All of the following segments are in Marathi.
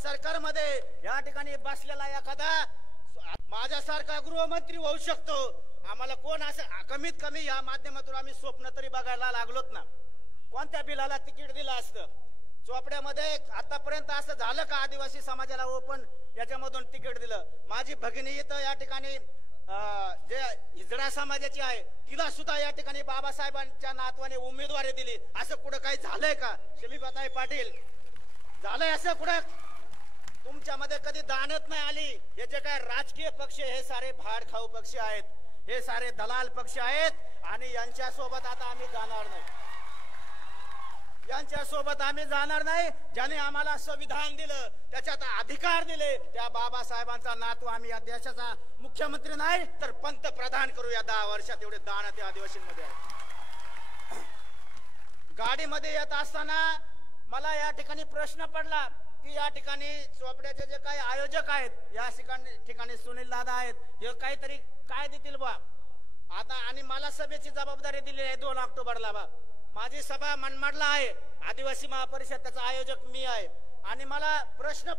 सरकारमध्ये या ठिकाणी बसलेला एखादा माझ्यासारखा गृहमंत्री होऊ शकतो। आम्हाला कोण असं कमीत कमी या माध्यमातून आम्ही स्वप्न तरी बघायला लागलोत ना। कोणत्या बिलाला तिकीट दिलं असतं? चोपड्यामध्ये आतापर्यंत असं झालं का आदिवासी समाजाला ओपन याच्यामधून तिकीट दिलं? माझी भगिनी इथं या ठिकाणी जे हिजडा समाजाची आहे तिला सुद्धा या ठिकाणी बाबासाहेबांच्या नातवाने उमेदवारी दिली। असं कुठं काही झालंय का शमीबाताई पाटील? झालंय असं कुठं? तुमच्यामध्ये कधी दानत नाही आली। हे जे काय राजकीय पक्ष हे सारे भाड खाऊ पक्ष आहेत, हे सारे दलाल पक्ष आहेत आणि यांच्या सोबत आता आम्ही जाणार नाही, यांच्या सोबत आम्ही जाणार नाही। ज्याने आम्हाला संविधान दिलं, त्याच्यात अधिकार दिले, त्या बाबासाहेबांचा नातू आम्ही या देशाचा मुख्यमंत्री नाही तर पंतप्रधान करू या 10 वर्षात। एवढे दान त्या आदिवासींमध्ये आहे। गाडीमध्ये येत असताना मला या ठिकाणी प्रश्न पडला की या ठिकाणी चोपड्याचे जे काही आयोजक आहेत या ठिकाणी सुनील दादा आहेत, हे काहीतरी काय देतील बा आता। आणि मला सभेची जबाबदारी दिली आहे 2 ऑक्टोबरला बा। माझी सभा मनमाडला आहे, आदिवासी महापरिषद त्याचा आयोजक मी आहे। आणि मला प्रश्न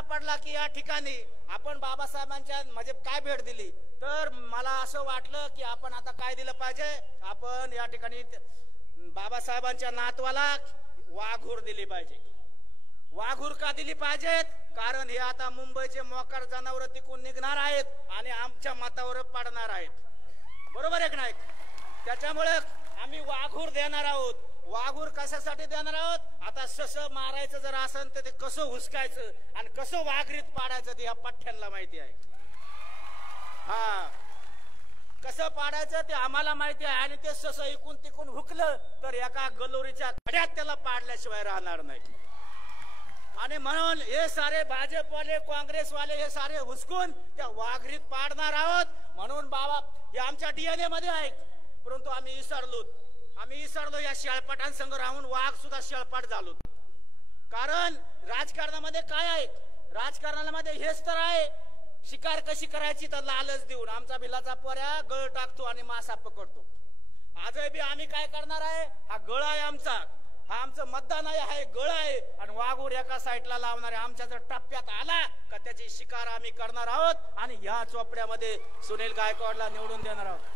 पडला की या ठिकाणी आपण बाबासाहेबांच्या म्हणजे काय भेट दिली? तर मला असं वाटलं की आपण आता काय दिलं पाहिजे? आपण या ठिकाणी बाबासाहेबांच्या नातवाला वाघूर दिली पाहिजे। वाघूर का दिली पाहिजेत? कारण हे आता मुंबईचे मोकार जनावर तिकून निघणार आहेत आणि आमच्या मतावर पडणार आहेत, बरोबर आहे की नाही? त्याच्यामुळे आम्ही वाघूर देणार आहोत। वाघूर कशासाठी देणार आहोत? आता सस मारायचं जर असेल तर ते कसं हुसकायचं आणि कसं वाघरीत पाडायचं ते या पठ्ठ्यांना माहिती आहे। हा, कसं पाडायचं ते आम्हाला माहिती आहे। आणि ते सस इकून तिकून हुकलं तर एका गलोरीच्या खड्यात त्याला पाडल्याशिवाय राहणार नाही। आणि म्हणून हे सारे भाजपवाले काँग्रेसवाले हे सारे हुसकून त्या वाघरीत पाडणार आहोत। म्हणून बाबा हे आमच्या डीएनए मध्ये आहे, परंतु आम्ही विसरलो या शेळपाटांसंग राहून वाघ सुद्धा शेळपाट झालो। कारण राजकारणामध्ये काय आहे? राजकारणामध्ये हेच तर आहे, शिकार कशी करायची तर लालच देऊन आमचा बिलाचा पोऱ्या गळ टाकतो आणि मासा पकडतो। आजही बी आम्ही काय करणार आहे? हा गळ आहे आमचा, हा आमचं मतदान आहे, गळ आहे आणि वाघूर एका साईडला लावणार आहे। आमच्या जर टप्प्यात आला का त्याची शिकार आम्ही करणार आहोत आणि या चोपड्यामध्ये सुनील गायकवाडला निवडून देणार आहोत,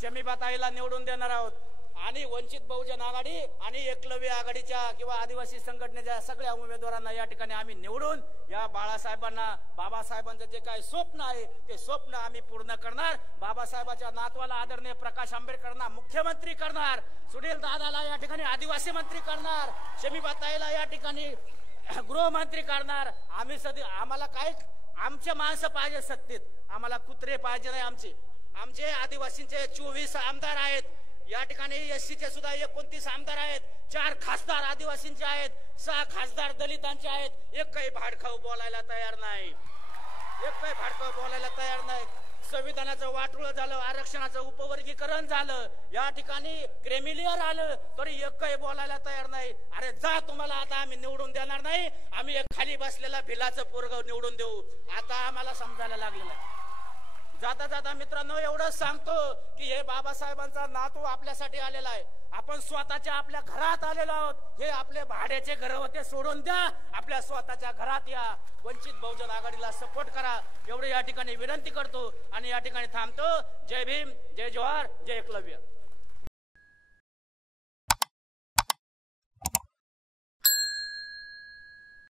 शमीबाताईला निवडून देणार आहोत आणि वंचित बहुजन आघाडी आणि एकलव्य आघाडीच्या किंवा आदिवासी संघटनेच्या सगळ्या उमेदवारांना या ठिकाणी आम्ही निवडून या बाळासाहेबांना बाबासाहेबांचं जे काही स्वप्न आहे ते स्वप्न आम्ही पूर्ण करणार। बाबासाहेबांच्या नातवाला आदरणीय प्रकाश आंबेडकरांना मुख्यमंत्री करणार, सुनील दादाला या ठिकाणी आदिवासी मंत्री करणार, शमीबाताईला या ठिकाणी गृहमंत्री करणार। आम्हाला काय आमचे माणसं पाहिजे सत्तेत, आम्हाला कुत्रे पाहिजे नाही। आमचे आदिवासींचे 24 आमदार आहेत, या ठिकाणी एससीचे सुद्धा 29 आमदार आहेत, 4 खासदार आदिवासींचे आहेत, 6 खासदार दलितांचे आहेत। एक काही भाडखाऊ बोलायला तयार नाही, संविधानाचं वाटोळं झालं, आरक्षणाचं उपवर्गीकरण झालं, या ठिकाणी क्रेमिलियर आलं तरी एक काही बोलायला तयार नाही। अरे जा, तुम्हाला आता आम्ही निवडून देणार नाही, आम्ही एक खाली बसलेला भिलाचं पोरग निवडून देऊ, आता आम्हाला समजायला लागलेलं आहे। जाता जाता मित्रांनो एवढंच सांगतो की हे बाबासाहेबांचा नातू आपल्यासाठी आलेला आहे। आपण स्वतःच्या आपल्या घरात आलेलो आहोत, हे आपले भाड्याचे घर होते सोडून द्या, आपल्या स्वतःच्या घरात या, वंचित बहुजन आघाडीला सपोर्ट करा एवढे या ठिकाणी विनंती करतो आणि या ठिकाणी थांबतो। जय भीम, जय जोहार, जय एकलव्य।